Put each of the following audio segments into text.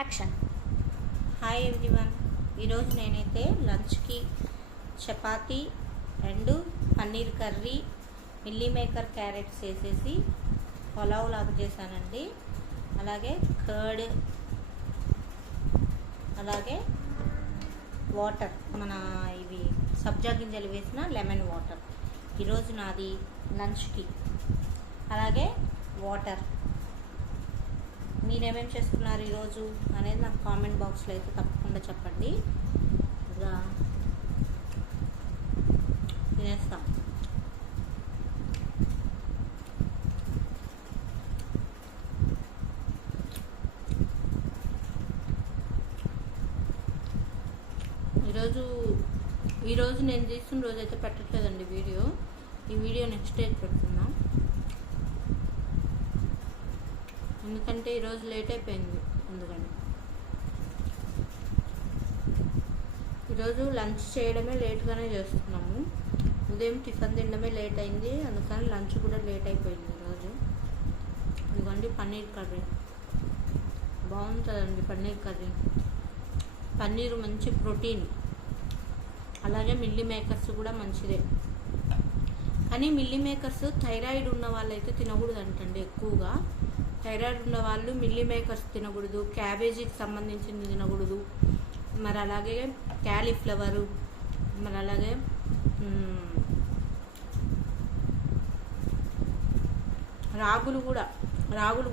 Action. Hi everyone, ఈరోజు నేనైతే లంచ్కి చపాతీ అండ్ పన్నీర్ కర్రీ, మిల్లీ మేకర్ క్యారెట్స్ వేసేసి పులావ్ లాగా చేశానండి. అలాగే కర్డ్, అలాగే వాటర్, మన ఇవి సబ్జా గింజలు వేసిన లెమన్ వాటర్ ఈరోజు నాది లంచ్కి. అలాగే వాటర్. మీరేమేమి చేసుకున్నారు ఈరోజు అనేది నాకు కామెంట్ బాక్స్లో అయితే తప్పకుండా చెప్పండి. ఇక తినేస్తాం. ఈరోజు నేను తీసుకున్న రోజు అయితే పెట్టట్లేదండి వీడియో. ఈ వీడియో నెక్స్ట్ డే పెడుతున్నాం, ఎందుకంటే ఈరోజు లేట్ అయిపోయింది. అందుకని ఈరోజు లంచ్ చేయడమే లేట్గానే చేస్తున్నాము. ఉదయం టిఫిన్ తినడమే లేట్ అయింది, అందుకని లంచ్ కూడా లేట్ అయిపోయింది ఈరోజు. ఇదిగోండి పన్నీర్ కర్రీ, బాగుంటుందండి పన్నీర్ కర్రీ. పన్నీరు మంచి ప్రోటీన్, అలాగే మిల్లీ మేకర్స్ కూడా మంచిదే. కానీ మిల్లీ మేకర్స్ థైరాయిడ్ ఉన్న వాళ్ళైతే తినకూడదు అంటండి. ఎక్కువగా థైరాయిడ్ ఉన్న వాళ్ళు మిల్లీ మేకర్స్ తినకూడదు, క్యాబేజీకి సంబంధించింది తినకూడదు, మరి అలాగే క్యాలీఫ్లవరు, మరి అలాగే రాగులు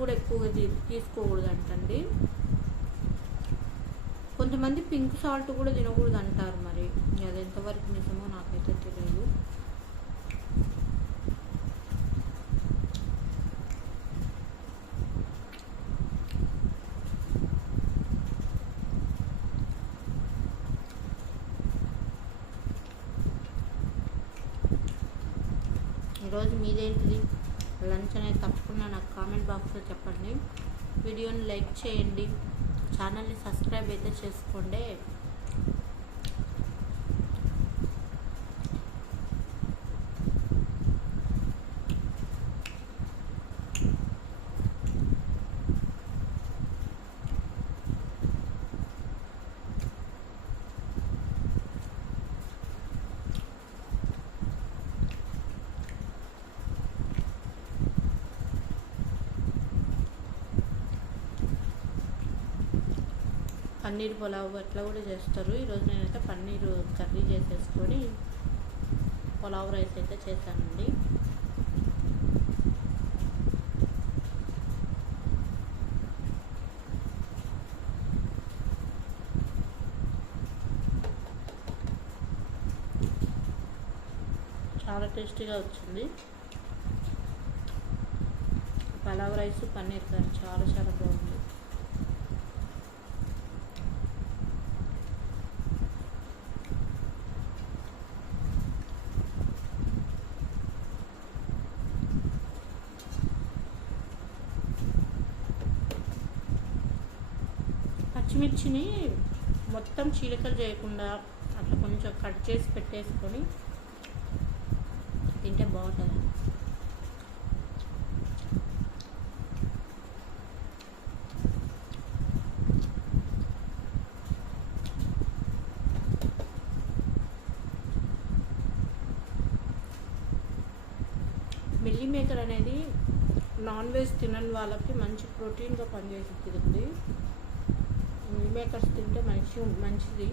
కూడా ఎక్కువగా తీసుకోకూడదు అంటండి. కొంతమంది పింక్ సాల్ట్ కూడా తినకూడదు అంటారు, మరి అది ఎంతవరకు నిజమో నాకైతే తెలియదు. ఈరోజు మీదేంటిది లంచ్ అనేది తప్పకుండా నాకు కామెంట్ బాక్స్లో చెప్పండి. వీడియోని లైక్ చేయండి, ఛానల్ని సబ్స్క్రైబ్ అయితే చేసుకోండి. పన్నీర్ పులావ్ అట్లా కూడా చేస్తారు. ఈరోజు నేనైతే పన్నీర్ కర్రీ చేసేసుకొని పులావ్ రైస్ అయితే చేశానండి. చాలా టేస్టీగా వచ్చింది. పులావ్ రైస్ పన్నీర్ కర్రీ చాలా చాలా బాగుంది. పచ్చిమిర్చిని మొత్తం చీలికలు చేయకుండా అట్లా కొంచెం కట్ చేసి పెట్టేసుకొని తింటే బాగుంటుంది. మిల్లీ మేకర్ అనేది నాన్ వెజ్ తినని వాళ్ళకి మంచి ప్రోటీన్గా పనిచేస్తుంది. మిల్లీ మేకర్స్ తింటే మంచిది.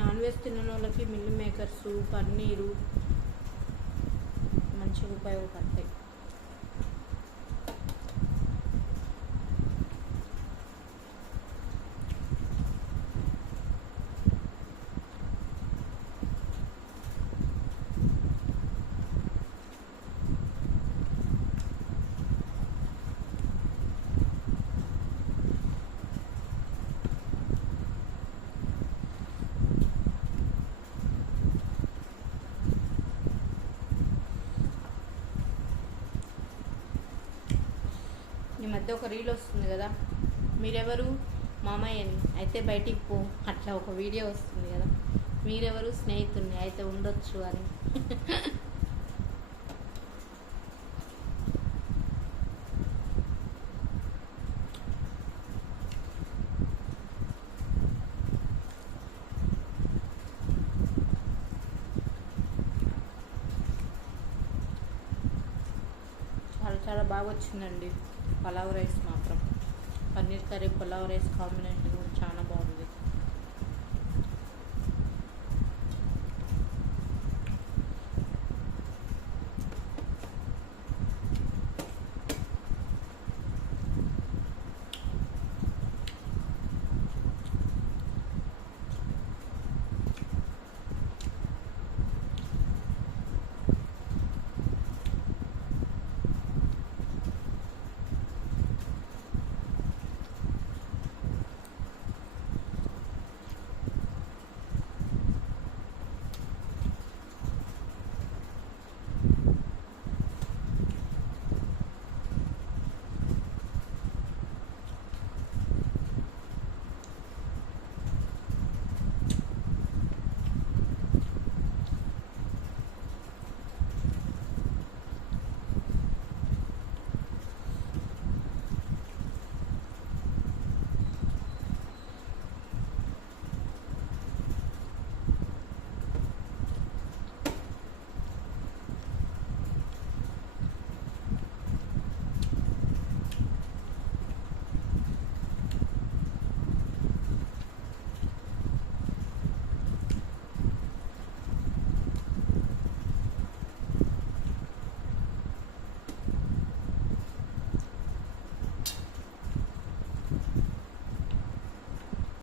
నాన్ వెజ్ తినని వాళ్ళకి మిల్లీ మేకర్స్, పన్నీరు మంచిగా ఉపయోగపడతాయి. ఈ మధ్య ఒక రీల్ వస్తుంది కదా, మీరెవరు మామయ్యని అయితే బయటికి పో, అట్లా ఒక వీడియో వస్తుంది కదా, మీరెవరు స్నేహితుడిని అయితే ఉండొచ్చు అని. చాలా బాగా వచ్చిందండి పలావ్ రైస్ మాత్రం. Paneer curry pulao rice combination